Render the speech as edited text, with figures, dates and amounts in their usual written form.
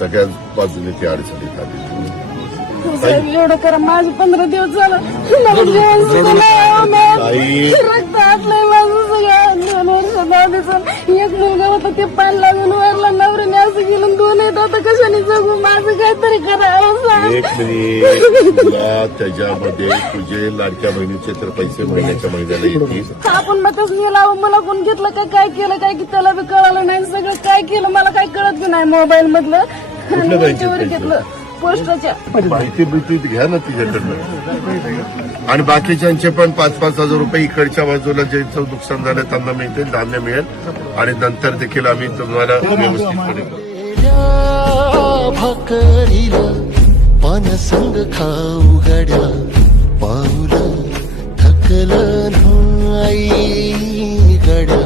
सगळ्या बाजूने ती अडचणीत आली. साहेब एवढं करा, माझे 15 दिवस झालं मला जेवण सुद्धा नाही. रक्त आटलंय माझं सगळं. 2 वर्षात आधीच एक मुलगा होता, ते पान लागून वारला, नवऱ्याने असं केलं. 2 आहेत, आता कशाने जगू? माझं काहीतरी करावं. एक मिनिट, तुला त्याच्यामध्ये तुझे लाडक्या बहिणीचे तर पैसे महिन्याच्या महिन्याला येतील. आपण मग तसं गेलं, मला कोण घेतलं काय केलं काय की त्याला बी कळालं नाही. सगळं काय केलं मला काही कळत बी नाही. मोबाईल मधलं बँकेत घेतलं, पोस्टाच्या. माहिती बिहिती घ्या ना तिच्याकडनं. आणि बाकीच्यांचे पण 5-5 हजार रुपये इकडच्या बाजूला ज्यांचं नुकसान झालं त्यांना मिळतील, धान्य मिळेल. आणि नंतर देखील आम्ही तुम्हाला व्यवस्थित करू. भाकरीला पानसंग खाऊ गड्या, पाऊल थकलं नाही गड्या.